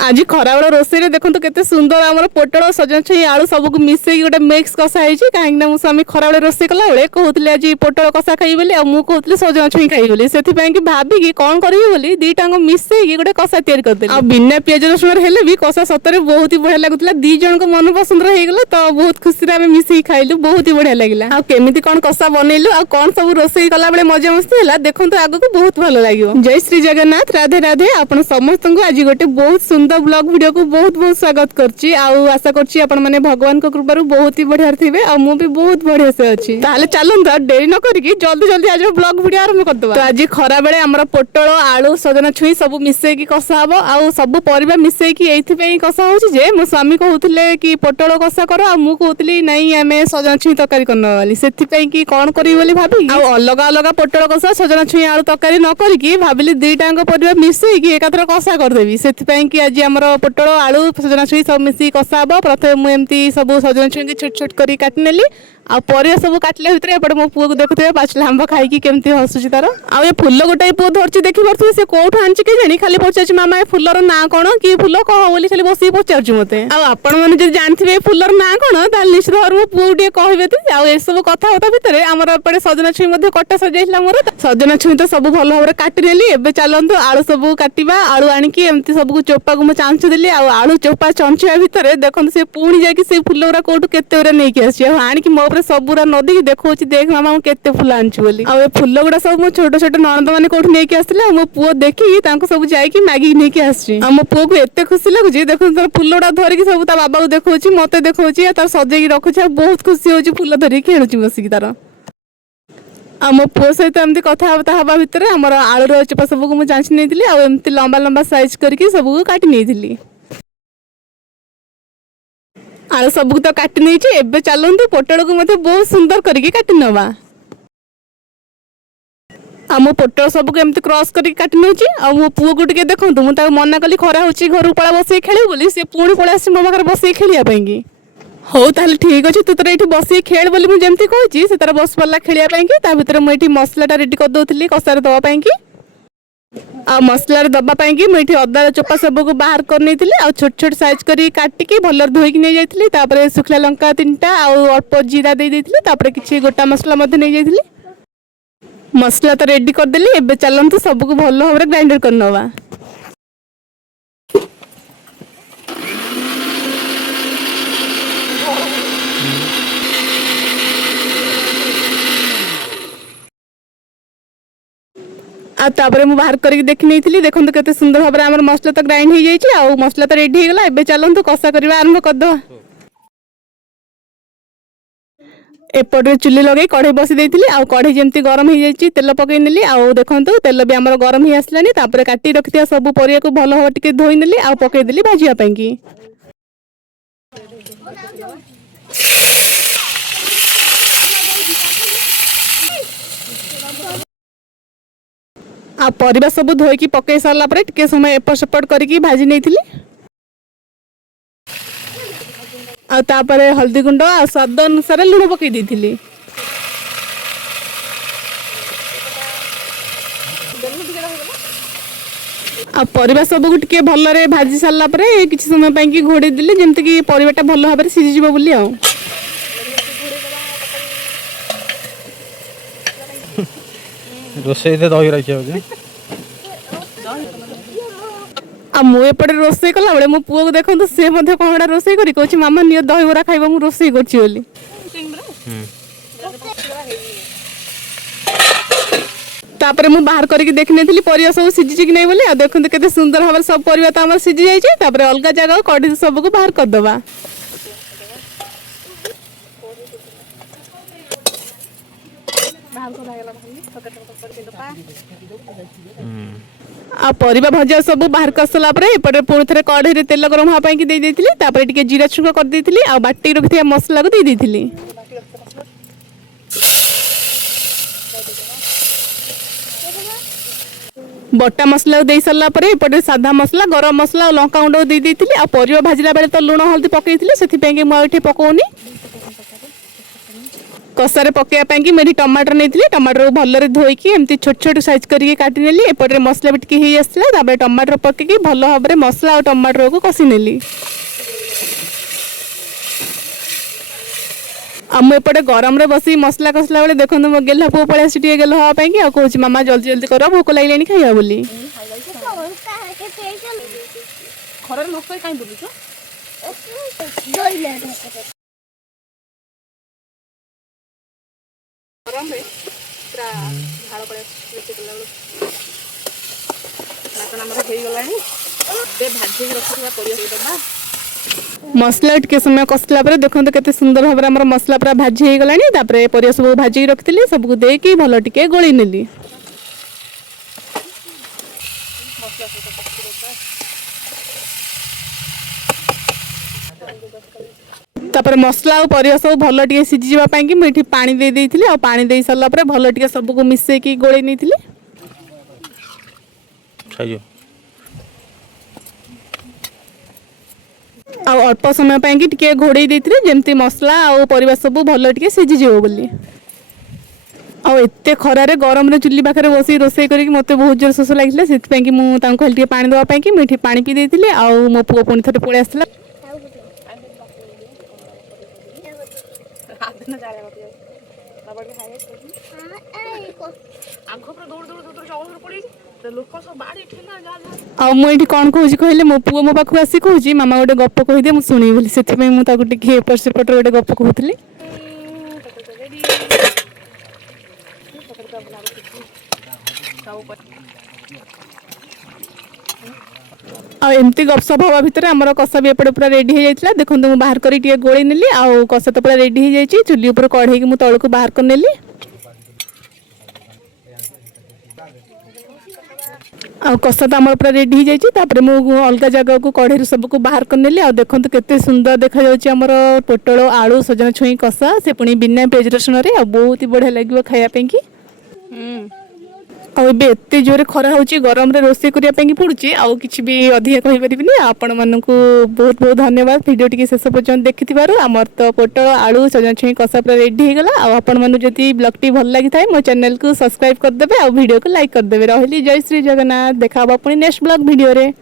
आज खराबेल रोषे देखो केते सुंदर आम पोटल सजन छई आलू सबको मिसेक गोटे मिक्स कषा है कहीं मो स्वामी खराबे रोषे कला बेले कहते आज पोटल कषा खाई बोली कहते सजन छुई खाई बोली से भाविकी कौन करी बोली दीटा मिसेक गोटे कषा तैयारी करदे आ बिना पियाज रसुण हेले भी कषा सतरे बहुत ही बढ़िया लगुला दी जन को मन पसंद होगला तो बहुत खुशी आम मिसेक खाइलु बहुत ही बढ़िया लगे आ केमी कौन कषा बनइलु आ कौन सब रोषे कला बेले मजा मस्ती है देखो आग को बहुत भल लगे। जय श्री जगन्नाथ राधे राधे आपण समस्त को आज गोटे बहुत सुंदर ब्लॉग वीडियो को बहुत बहुत स्वागत करछि आउ आशा करछि आपण माने भगवान को कृपारु बहुत ही बढ़िया थिबे आ मु भी बहुत बढ़िया से अछि ताले चलन त देरी न करिकि जल्दी जल्दी आज ब्लॉग वीडियो आरंभ कर दबा। तो आज खरा बेले हमर पोटल आलू सजना छुई सब मिसै की कसा हबो आउ सब परिबा मिसै की एथि पे कसा होछि जे मो स्वामी कहउथिले कि पोटल कसा करो आ मु कहउतली नहीं हमें सजना छुई तरकारी करनो वाली सेथि पे की कोन करी बोली भाबी आ अलग अलग पोटल कसा सजना छुई आलू तरकारी न करिकि भाबिली दुईटांग परिबा मिसै की एकाथर कसा कर देबी सेथि पे की आज हमर पोटल आलू सजना छुई सब मिसी कषा हम प्रथम मुझे सब सजना छुई छोट छोट कर काटि नेली आ परिया सब काटिला भितर एपटे मो पुओ को देखुथे पाचला आंब खाई केमती हसुची तार आ ये फुल गोटाई पुओ धरची देखि परथि से कोठ आंची के जानी खाली पचारची मामा ए फुलर ना कोन की फुल कह बोली खाली बसी पचारची मते आ आपण माने जे जानथिबे फुलर ना कोन ता निश्चित भाव मो पुओ टे कहबे त आ ए सब कथा होता भितर हमर एपटे सजना छुई मध्ये कटा सजाइला मोर सजना छुई तो सब भल भाबरे काटि नेली एबे चलंतु आलू सब काटिबा आलू आनिकी एमती सब को चोपा को म चांच देली आ आलू चोपा चंचिया भितर देखन से पुणी जाकी से फुलरा कोठु केते उरा नै के आसी आनिकी मो सबुरा नदी देखो देख मामा केते फुल आंची बोली आ फुल गुड़ा सब मो छोट छोट ननद माने कोठी नेकी आसले मो पुओ देखि तांको सब जाईकी मागी नेकी आसी आ मो पुओ को एते खुशी लागुची देखो तार फुल गुड़ा धरिकी सब ता बाबा को देखौची मते देखौची तार सजेकी रखुची बहुत खुशी होची फुल धरि खेलुची बसिकी तार आ मो पुओ सहित एमती कथाबार्ता हवा भितर हमर आलूर चोपा सबको मु जांच नेइतिली आ एमती लंबा लंबा साइज करके सबको काटी नेइतिली आलू सब तो काटि नहीं एबे चलते पोटल को मत बहुत सुंदर करके काटि नवा मो पोटल सब को एमती क्रॉस करके काटि नउची आ मो पुओ को टिके देखंतु मु ता मना कली खरा होची घर पळा बसे खेली बोली से पुणी पळा आसी मो पाखर बसे खेलिया पैकी हो ताले ठीक अछि तू तोरा एठी बसे खेल बोली मु जेमती कहूची से तारा बस पल्ला खेलिया पैकी ता भीतर मु एठी मसलाटा रेडी कर दोथली कसार दवा पैकी आ मसला दबा पाई मुझे अदा चोपा सबको बाहर कर नहीं आ छोट छोट साइज कर काटिकी भल धोईकी नहीं जाइली तापर सुखला लंका 3टा अल्प जीरा दे देइतिली तापर किछि गोटा मसला मध्य नहीं जाइली मसला तो रेडी कर देली एबे चलंतु सबको भल भाबरे ग्राइंडर कर नवा आ तापर मु बाहर करके देखि नहीं देखो केते सुंदर भाबरे हमर मसला तो ग्राइंड हो जाइए आ मसला तो रेडी हो गला एबे चलंतु कषा करबा आरंभ कर दो एपटे चुली लगे कढ़ई बसी देइतिली आ कढ़ई जेमती गरम हो जाइए तेल पकई नेली आ देखंतु तेल भी हमर गरम हो आसलानी तापर काटी रखिया सब परिया को भल हो टिके धोई नेली आ पकई देली भाजिया पई की आ परिबा सब धोईकी पकई सारला परे टिके समय एपट सेपट करके भाजी नहीं आ तापर हल्दी गुंड आ स्वाद अनुसार लुण पकई देइथिली आ परिबा सब को टिके भल रे भाजी सारला परे किछि समय पई की घोड़ी दिली जेमति की परिबाटा भल भाबरे सिझी जिवो बोली आ रोषे दही रखिए आ मु एपटे रोषे कला बेले मो पुओ को देखो से मध्य कोहड़ा रोषे करी कहछि मामा नियो दही बरा खाइबा मु रोषे करछि बोली तापर मु बाहर करके देख नेथिली परिया सब सिझी कि नै बोली आ देखंत केते सुंदर भाबरे सब परिया त हमर सिझी जाय छै तापर अलगा जगह कढी सब को बाहर कर दबा आ परिबा भजा सब बाहर कसला परे एपटे पुणी थे कढ़ई रे तेल गरम हाँ की दे देइतिली तापर टिके जीरा छुंक कर देइतिली आ बाटी रखिया मसला को दे देइतिली बटा मसला दे सरला परे एपटे सादा मसला गरम मसला और लंका गुंड दे देइतिली आ परिबा भाजिला बेले तो लूण हल्दी पकईतिली सेथि पे कि मु एठी पकोनी कषारे पकड़ा कि मुझे टमाटर नहीं टमाटर को भलरे धोईकी एमती छोट छोट साइज करके काटिनेली एपटे मसला भी टिके आसला टमाटर पकईकी भल भाव में मसला और टमाटर को कषि नेली मुझे गरम रे बस मसला कसला बेले देखो मो गेला पुओ पड़े आसी गेल हाँपाई आ कौच मामा जल्दी जल्दी कर भोक लगे खाइबा बोली खरार नक कहीं बुलुच गरम रे पूरा झाड़ पड़े रोषे कला बेलू आमर हो गला भाजी रखा परिया मसला टिके समय कसला पर देखो केते सुंदर भाव में मसला पूरा भाजी हो गला परिया सब भाजी रखी सबको देकी भल टिके गोली नेली तापर मसला और परिया सब भल टिके सीझी जावाई कि मुझे पानी दे देइथिली आ पानी दे सरला पर भल टिके सबको मिसेकी गोली नेइथिली खाइयो आ अल्प समय पाई कि टिके घोड़े देइथिले जेमती मसला और परिवा सब भल टिके सीझी जाव बोली आ एते खरारे गरम रे चुल्ली पाखरे बसी रोषे करी मते बहुत जोर शोष लागिला सेति कि मु तांको खाली पानी दवा पाई कि मुझे पानी पी देइथिली आ मो पुओ पुणी थरे पळे आसला आ मुझे कौन कहूँ कहले मो पुओ मो पाखु आसी कहूँ मामा गोटे गप कहीदे मुझे शुणी बोली से मुझे एपट सेपट गोटे गप कहूली एमती गपसप हवा भितर आमर कषा भी एपटे पूरा रेडी हो जाता देखो मुझे बाहर कर गोली नेली आ कषा तो पूरा रेडी हो जाए चुली उपर कढ़े मुझे तौक बाहर कर नेली आ कषा तो आमर पूरा रेडी हो जाए मुझे अलग जगह को कढ़े सबको बाहर कर नेली आ देखो केते सुंदर देखा जाउछि आमर पोटल आलू सजना छुई कषा से पुणी बिना पियाज रसुण रे आ बहुत ही बढ़िया लगे खायापी कि एत जोरे खरा हो गरम रे रोषे करने पड़ुची आउ कि भी अधिक कहीपरि आपण मानक बहुत बहुत धन्यवाद वीडियो टी शेष पर्यटन देखि आमर तो पोटल आलू सजना छुई कषा पूरा रेडी होगला आपण मैंने ब्लॉग टी भल लगी था मो चैनल को सब्सक्राइब करदे और वीडियो को लाइक करदे रही जय श्री जगन्नाथ देखा पुणी नेक्स्ट ब्लॉग वीडियो रे।